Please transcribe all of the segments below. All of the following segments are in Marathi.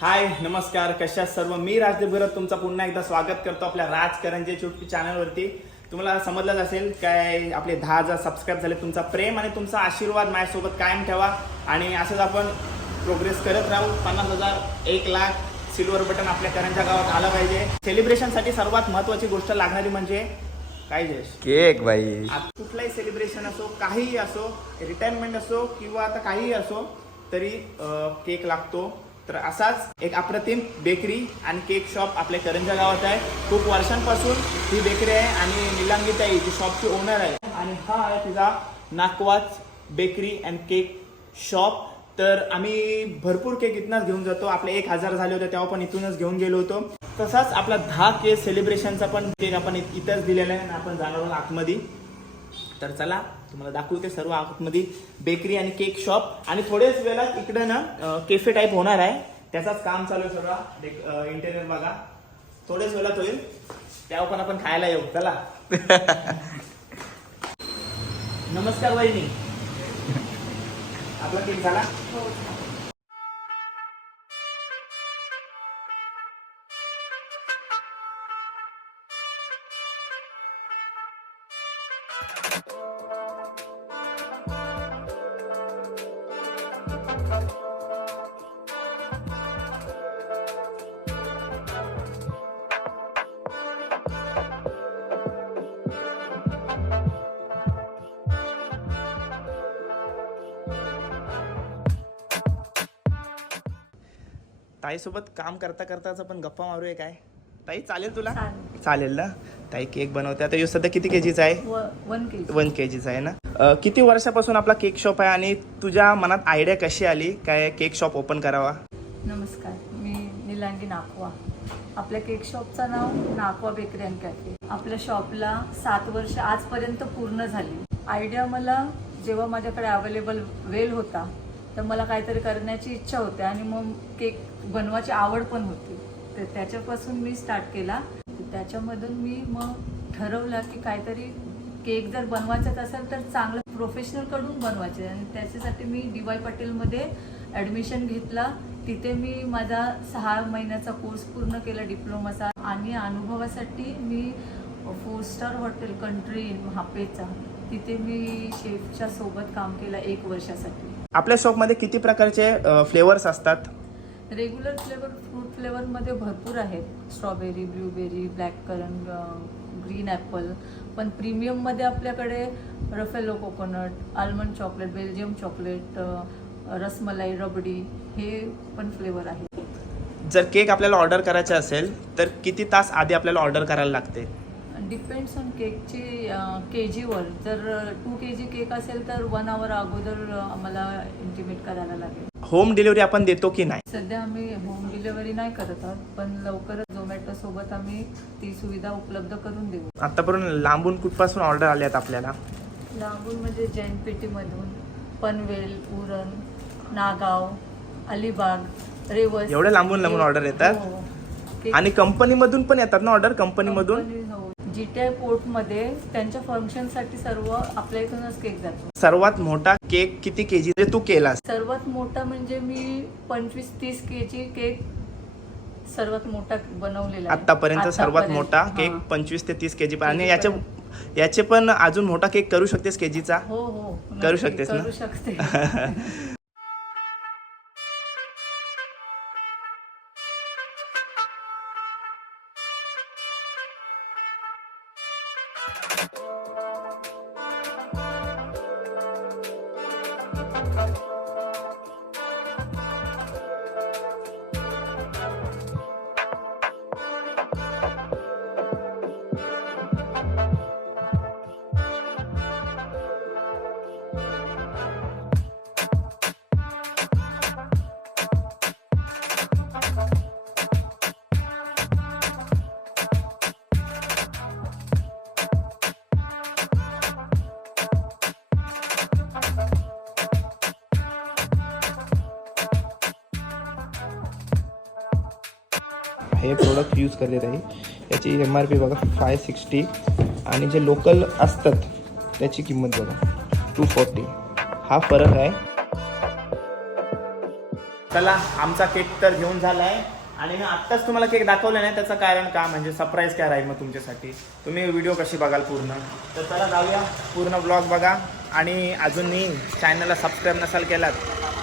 हाय नमस्कार, कशा सर्व. मी राजदेव भरत तुमचं पुन्हा एकदा स्वागत करतो आपल्या राजकरंजे यूट्यूब चॅनलवरती. तुम्हाला समजलंच असेल काय, आपले 10,000 सबस्क्राईब झाले. तुमचा प्रेम आणि तुमचा आशीर्वाद माझ्यासोबत कायम ठेवा आणि असंच आपण प्रोग्रेस करत राहू. 50,000, 1,00,000 सिल्वर बटन आपल्या करंजा गावात आलं पाहिजे. सेलिब्रेशनसाठी सर्वात महत्त्वाची गोष्ट लागणारी म्हणजे काय जयेश? केक बाई. आता कुठलाही सेलिब्रेशन असो, काहीही असो, रिटायरमेंट असो किंवा आता काहीही असो, तरी केक लागतो. तर असाच एक अप्रतिम बेकरी आणि केक शॉप आपल्या करंजा गावात आहे. खूप वर्षांपासून ही बेकरी आहे आणि निलांगीताई जी शॉपची ओनर आहे आणि हा आहे तिचा नाकवाच बेकरी अँड केक शॉप. तर आम्ही भरपूर केक इथनंच घेऊन जातो. आपले 1,000 झाले होते तेव्हा पण इथूनच घेऊन गेलो होतो. तसाच आपला 10K सेलिब्रेशनचा पण केक आपण इथंच दिलेला आहे आणि आपण जाणार आहोत आतमध्ये. तर चला तुम्हाला दाखवते सर्व आतमध्ये बेकरी आणि केक शॉप. आणि थोड्याच वेळात इकडे ना केफे टाईप होणार आहे, त्याचाच काम चालू आहे. सगळा इंटेरियर बघा, थोड्याच वेळात होईल. तेव्हा पण आपण खायला येऊ. चला. नमस्कार वहिनी, आपला केक झाला? ताईसोबत काम करता करताच आपण गप्पा मारूया काय? ताई चालेल तुला? चालेल ना. ताई केक बनवते. आता सध्या किती केजीचा आहे? 1 केजीचा आहे ना. किती वर्षापासून आपला केक शॉप आहे आणि तुझ्या मनात आयडिया कशी आली काय केक शॉप ओपन करावा? नमस्कार, मी निलांगी नाकवा. आपल्या केक शॉपचं नाव नाकवा बेकरी अँड कॅफे. आपल्या शॉपला 7 वर्ष आजपर्यंत पूर्ण झाली. आयडिया मला जेव्हा माझ्याकडे अवेलेबल वेळ होता तर मला काहीतरी करण्याची इच्छा होती आणि मग केक बनवायची आवड पण होती. तर त्याच्यापासून मी स्टार्ट केला. त्याच्यामधून मी मग ठरवलं की काहीतरी केक जर बनवायचं असेल तर चांगलं प्रोफेशनलकडून बनवायचे आणि त्याच्यासाठी मी DY पाटीलमध्ये ॲडमिशन घेतला. तिथे मी माझा 6 महिन्याचा कोर्स पूर्ण केला डिप्लोमाचा. आणि अनुभवासाठी मी 4 स्टार हॉटेल कंट्री इन महापेचा तिथे मी शेफच्या सोबत काम केलं 1 वर्षासाठी. आपल्या शॉपमध्ये किती प्रकारचे फ्लेवर्स असतात? रेग्युलर फ्लेवर, फ्रूट फ्लेवरमध्ये भरपूर आहेत. Strawberry, blueberry, black currant, green apple. पण प्रीमियममध्ये आपल्याकडे Raffaello coconut, almond chocolate, Belgium chocolate, rasmalai, rabri हे पण फ्लेवर आहे. जर केक आपल्याला ऑर्डर करायचा असेल तर किती तास आधी आपल्याला ऑर्डर करायला लागते? डिपेंड्स ऑन केकची केजीवर. जर 2 kg केक असेल तर 1 hour अगोदर आम्हाला इंटिमेट करायला लागेल. होम डिलिव्हरी आपण देतो की नाही? सध्या आम्ही होम डिलिव्हरी नाही करत आहोत, पण लवकरच झोमॅटो सोबत आम्ही ती सुविधा उपलब्ध करून देऊ. आतापर्यंत लांबून कुठपासून ऑर्डर आल्यात आपल्याला? लांबून म्हणजे जैनपेठीमधून, पनवेल, उरण, नागाव, अलिबाग, रेवस. एवढे लांबून ऑर्डर येतात? हो. आणि कंपनीमधून पण येतात ना ऑर्डर? कंपनीमधून GTI पोर्टमध्ये त्यांच्या फंक्शनसाठी सर्व आपल्या इथूनच केक जातो. सर्वात मोठा केक किती केजी तू केलास? सर्वात मोठा म्हणजे मी 25-30 kg केक सर्वात मोठा बनवलेला आहे आतापर्यंत. सर्वात मोठा केक 25 ते 30 केजी. आणि याचे पण अजून मोठा केक करू शकतेस केजीचा? हो करू शकतेस ना? करू शकते. हे प्रोडक्ट यूज करते ताई. याची MRP बघा 560 आणि जे लोकल असतात त्याची किंमत बघा 240. हा फरक आहे. चला आमचा केक तर घेऊन झाला आहे आणि मी आत्ताच तुम्हाला केक दाखवला नाही त्याचं कारण का म्हणजे सरप्राईज काय राहील मग तुमच्यासाठी. तुम्ही व्हिडिओ कशी बघाल पूर्ण. तर चला जाऊया पूर्ण ब्लॉग बघा. आणि अजून मी चॅनलला सबस्क्राईब नसाल केलात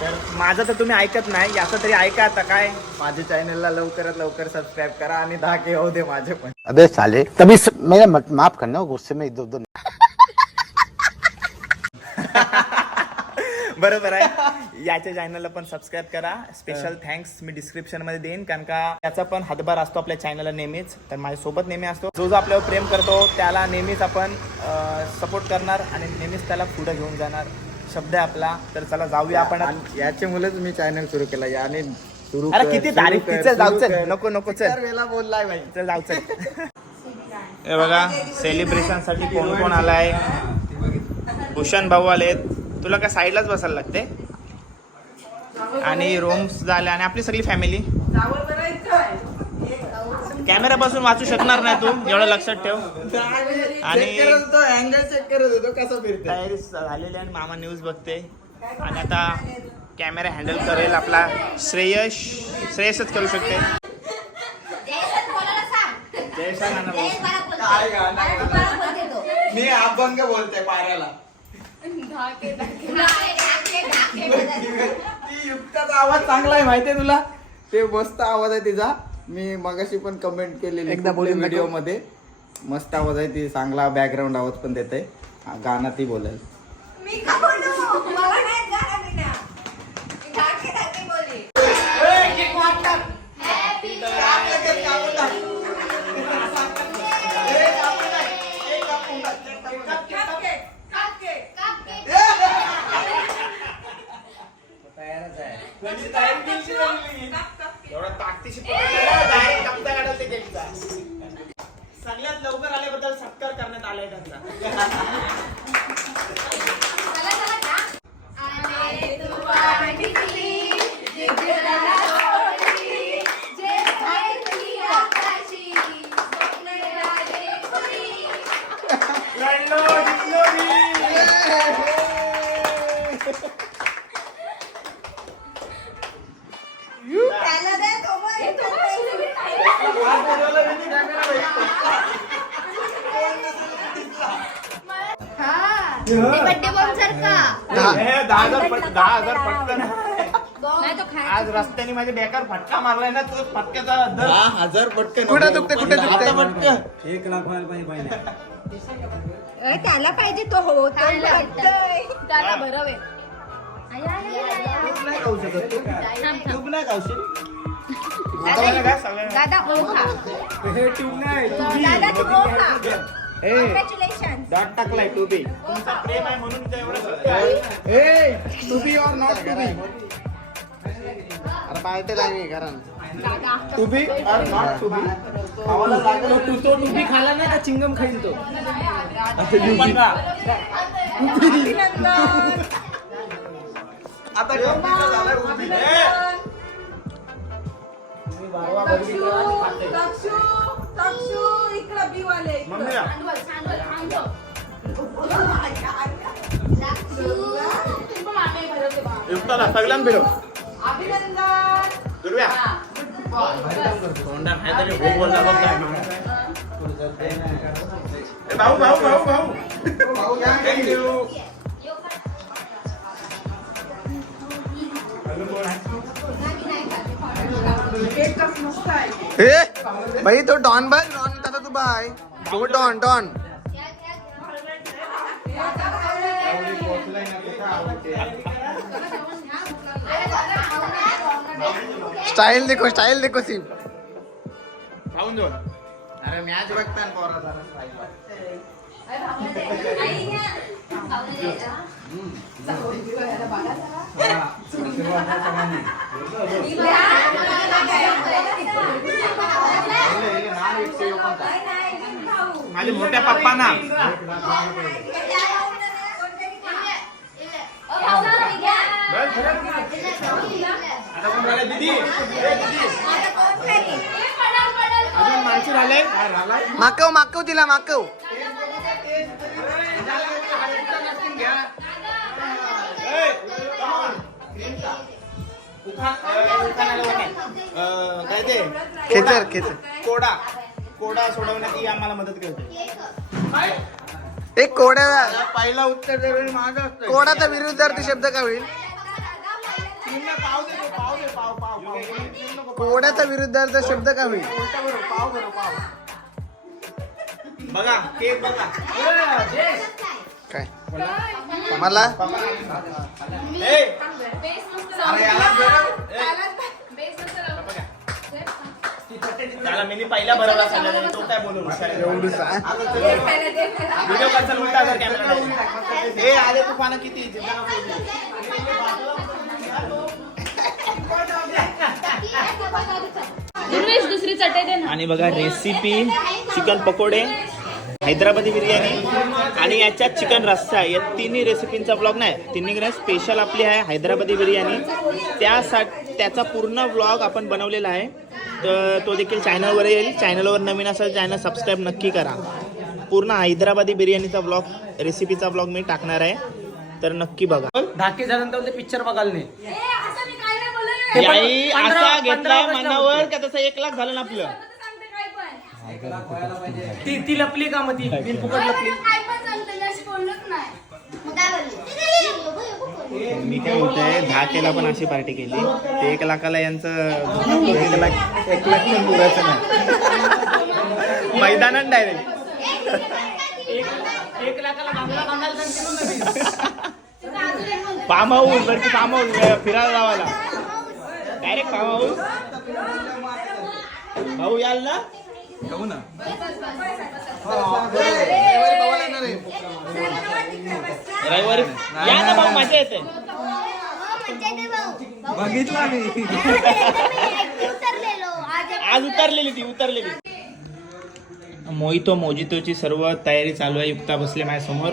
तर माझं तर तुम्ही ऐकत नाही याचं तरी ऐका. आता काय माझ्या चॅनलला लवकरात लवकर सबस्क्राईब करा आणि 10K होऊ दे माझे पण. अबे साले तभी मेरा माफ करना गुस्से में इधर उधर. बरोबर आहे. याच्या चॅनलला पण सबस्क्राईब करा. स्पेशल थँक्स मी डिस्क्रिप्शन मध्ये देईन कारण का त्याचा पण हातभार असतो आपल्या चॅनलला नेहमीच. तर माझ्यासोबत नेहमी असतो. जो जो आपल्यावर प्रेम करतो त्याला नेहमीच आपण सपोर्ट करणार आणि नेहमीच त्याला पुढे घेऊन जाणार. शब्द आहे आपला. तर चला जाऊया आपण. याच्या मुलेच मी चॅनल सुरू केला याने सुरू. अरे किती तारीख तिचं जाऊ चल. नको नको चल. वेळा बोललाय भाई. चल जाऊ चल. हे बघा सेलिब्रेशन साठी कोण कोण आलाय. भूषण भाऊ आलेत. तुला काय साईडलाच बसायला लागते. आणि रोम्स झाले आणि आपली सगळी फॅमिली. कॅमेऱ्यापासून वाचू शकणार नाही तू एवढं लक्षात ठेव. आणि अँगल चेक करत होतो कसा फिरतो. तयारी झालेली आणि मामा न्यूज बघते आणि आता कॅमेरा हँडल करेल आपला श्रेयसच करू शकते. जय सांगा भाऊ. काय मी अभंग बोलते पाऱ्याला. ती युक्ताचा आवाज चांगला आहे माहितीये तुला. ते मस्त आवाज आहे तिचा. मी मगाशी पण कमेंट केलेली एकदा व्हिडिओ मध्ये. मस्त आवाज आहे ती. चांगला बॅकग्राऊंड आवाज पण देते. गाणं ती बोलेल. एवढा ताकदीशी सगळ्यात लवकर आल्याबद्दल सत्कार करण्यात आलाय त्यांचा. बर्थडे बॉम्ब सारखा 10,000 पटकन. आज रस्त्याने माझे बेकार फटका मारलाय ना तो फटक्याचा दर 10,000 पटकन. कुठे दुखते कुठे दुखते पटकन. 1 लाख व्हायला पाहिजे. त्याला पाहिजे तो हो त्याला बरं आहे. तूप नाही खाऊ शकत तू. तूप नाही खाऊशील. दादा ओळखा. हे ट्यूब नाही. दादा तू ओळखा. ए कॉंग्रॅच्युलेशन. डॉट टाकलाय टू बी. तुमचा प्रेम आहे म्हणून ते एवढं सत्य आहे. ए टू बी और नॉट टू बी. अरे पार्टी लागली कारण टू बी और नॉट टू बी. खावायला लागलो तू तो टू बी खाला नाही का चिंगम खाईल तो. आता गंभीर झालाय उभी. मम्मीला युक्ताला सगळ्यांना फिरव. दुर्व्या तोंडात नाही तरी हो बोलला बघ काय. ए, भाऊ भाऊ भाऊ भाऊ थँक्यू. भाई तो डॉन बाय डॉन कसा तू बाय तो डॉन डॉन. स्टाइल देखो सिर्फ. खाऊन जाऊ. अरे मॅच बघताना पोरा जरा माझ्या मोठ्या पप्पांना आता कोण राहिले? दीदी ए, दीदी झालंय माकव दिला माकव. काय ते खेचर. कोडा सोडवण्यात ही आम्हाला मदत करते. एक कोड्या पहिला उत्तर देवेल माझं असतं. कोडाचा विरुद्धार्थी शब्द काय होईल? कोड्याचा विरुद्धार्थ शब्द काय होईल? बघा केक बघा. काय मला ए, अरे याला त्याला मी पहिला बरोबर सांगितलं तो काय बोलू एवढं सांग. व्हिडिओ कसा उलटा कर कॅमेरा. ए आले तू पानं किती दुसरी चटई दे ना. आणि बघा रेसिपी चिकन पकोडे, हैदराबादी बिर्याणी आणि याच्यात चिकन रस्सा, या तिन्ही रेसिपींचा ब्लॉग नाही, तिन्ही स्पेशल आपली आहे हैदराबादी बिर्याणी. त्याचा पूर्ण ब्लॉग आपण बनवलेला आहे, तर तो देखील चॅनलवर येईल. चॅनलवर नवीन असेल चॅनल सबस्क्राईब नक्की करा. पूर्ण हैदराबादी बिर्याणीचा ब्लॉग, रेसिपीचा ब्लॉग मी टाकणार आहे, तर नक्की बघा. धाके झाल्यानंतर ते पिक्चर बघायला नाही. याई असा घेतलाय मनावर का तसं 1 लाख झालं ना आपलं. ती लपली का मग ती बिन फुकट लपली. मी काय बोलतोय 10 केला पण अशी पार्टी केली, ते 1 लाखाला यांचं 1 लाख पण पुरायचं नाही. मैदानात डायरेक्ट 1 लाखाला बांगला बांधायला सांगितलं. फार्म हाऊस वरती फार्म हाऊस फिरायला लावायला डायरेक्ट फार्म हाऊस. भाऊ याल ना रविवारी या ना भाऊ, मजा येते. बघितला मी. आज उतरलेली. मोजितोची सर्व तयारी चालू आहे. युक्ता बसले माझ्यासमोर.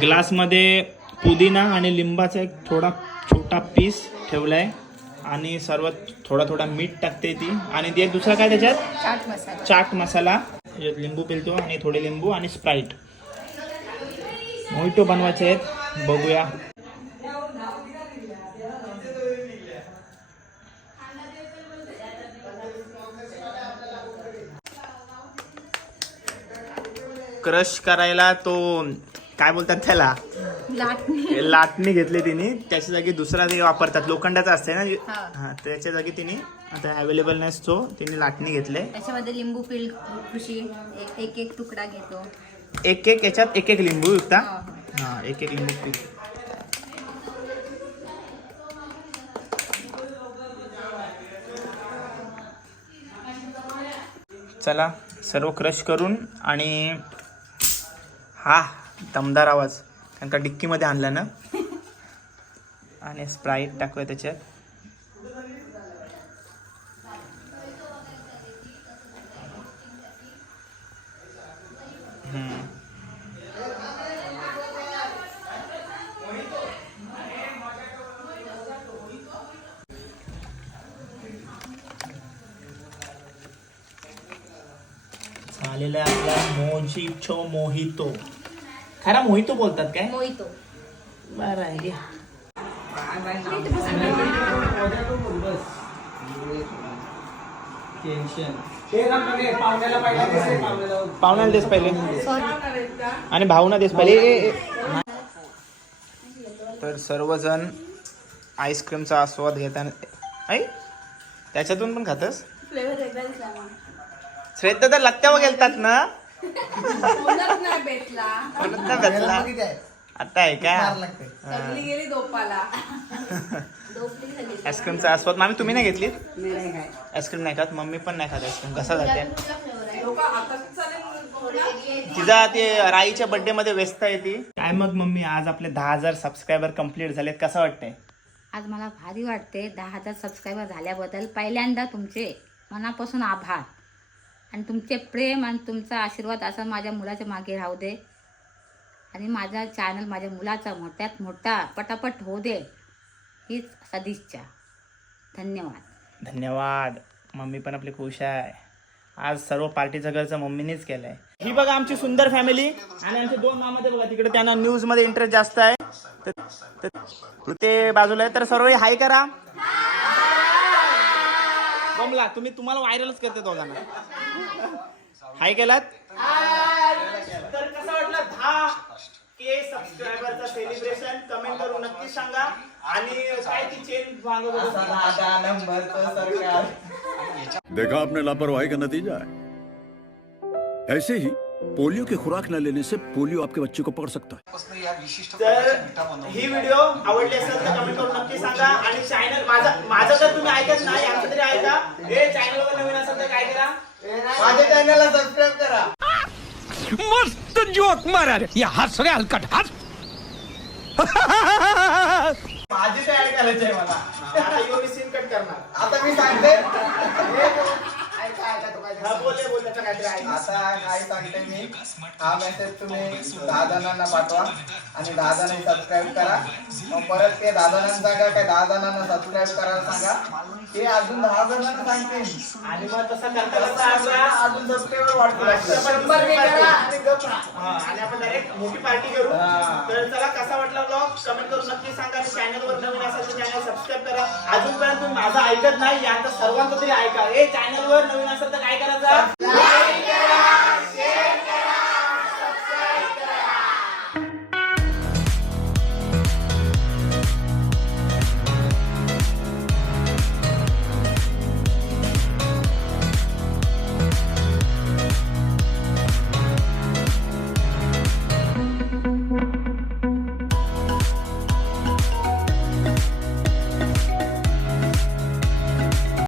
ग्लासमध्ये पुदिना आणि लिंबाचा एक छोटा पीस ठेवलाय आणि सर्व थोडा मीठ टाकते ती. आणि ते दुसरा काय त्याच्यात चाट मसाला, लिंबू पिलतो आणि थोडे लिंबू आणि स्प्राईट. मोहितो बनवायचे आहेत, बघूया. क्रश करायला तो काय बोलतात त्याला, लाटणी घेतली तिने. त्याच्या जागी दुसरा ते वापरतात, लोखंडाचा असते ना, हा त्याच्या जागी तिने आता अवेलेबल नसतो, तिने लाटणी घेतले. त्याच्यामध्ये लिंबू पिल खुशी एक तुकडा घेतो. एक याच्यात एक लिंबू युक्ता. हा एक लिंबू पिल. चला सर्व क्रश करून. आणि हा दमदार आवाज कारण का डिक्कीमध्ये आणला ना. आणि स्प्राईट टाकूया त्याच्यात. झालेला आहे आपला मोहितो. खरा मोहितो बोलतात काय? मोहितो. बरं आहे. पाहुण्याला देस पहिले आणि भाऊना देस पहिले. तर सर्वजण आईस्क्रीमचा आस्वाद घेताना. आई त्याच्यातून पण खातस? श्रेद्धा तर लत्त्यावर गेलतात ना. भेटला आता आहे का? आईस्क्रीमचा आस्वाद. मामी तुम्ही नाही घेतली आईस्क्रीम? नाही खात मम्मी पण नाही खात आईस्क्रीम. कसा जाते तिचा? ते राईच्या बर्थडे मध्ये व्यस्त आहे ती. काय मग मम्मी, आज आपले 10,000 सबस्क्रायबर कम्प्लीट झालेत, कसं वाटतंय? आज मला भारी वाटते. 10,000 सबस्क्रायबर झाल्याबद्दल पहिल्यांदा तुमचे मनापासून आभार. आणि तुमचे प्रेम आणि तुमचा आशीर्वाद असा माझ्या मुलाच्या मागे राहू दे. आणि माझा चॅनल माझ्या मुलाचा मोठ्यात मोठा पटापट होऊ दे, हीच सदिच्छा. धन्यवाद. धन्यवाद. मम्मी पण आपली खुश आहे. आज सर्व पार्टीचा खर्च मम्मीनेच केलाय. ही बघा आमची सुंदर फॅमिली आणि आमचे 2 मामा ते बघा तिकडे, त्यांना न्यूज मध्ये इंटरेस्ट जास्त आहे ते बाजूला आहे. तर सर्व हाय करा. बमला तुम्हाला व्हायरलच करते दोघांना. हाय केलात. तर कसं वाटलं 10K सबस्क्रायबरचा सेलिब्रेशन कमेंट करून नक्की सांगा. आणि काय ती चेन मागवत देखा आपने लापरवाही का नतीजा है. ऐसे ही पोलियो की खुराक न लेने से पोलियो आपके बच्चे को पकड़ सकता है. तर ही व्हिडिओ आवडली असेल तर कमेंट करून नक्की सांगा. आणि चॅनल माझं जर तुम्ही ऐकत नाही आमचं तरी ऐका. हे चॅनलवर नवीन असेल तर काय करा, माझ्या चॅनलला सबस्क्राईब करा. मस्त जोक मारा रे या हात सगळे हलकट हात. माझी तयारी करायची आहे मला. आता योगी सीन कट करणार. आता मी सांगते हा, बोल त्याचं काहीतरी आहे. आता काय सांगते मी, हा मेसेज तुम्ही 10 जणांना पाठवा आणि 10 जणांनी सबस्क्राईब करा. मग परत ते 10 जणांना सांगा, काय 10 जणांना सबस्क्राईब करायला सांगा. ते अजून 10 जणांना सांगते आणि मग तसं करता अजून सबस्क्राईबर वाढतो. 100 करा आणि आपण डायरेक्ट मोठी पार्टी करू. तर चला कसा वाटला ब्लॉग कमेंट करून नक्की सांगा. आणि चॅनलवर नवीन असेल तर चॅनल सबस्क्राईब करा. अजूनपर्यंत तुम्ही माझं ऐकत नाही यांचं सर्वांचं तरी ऐका. हे चॅनलवर नवीन असेल तर काय करायचं, लाईक करा.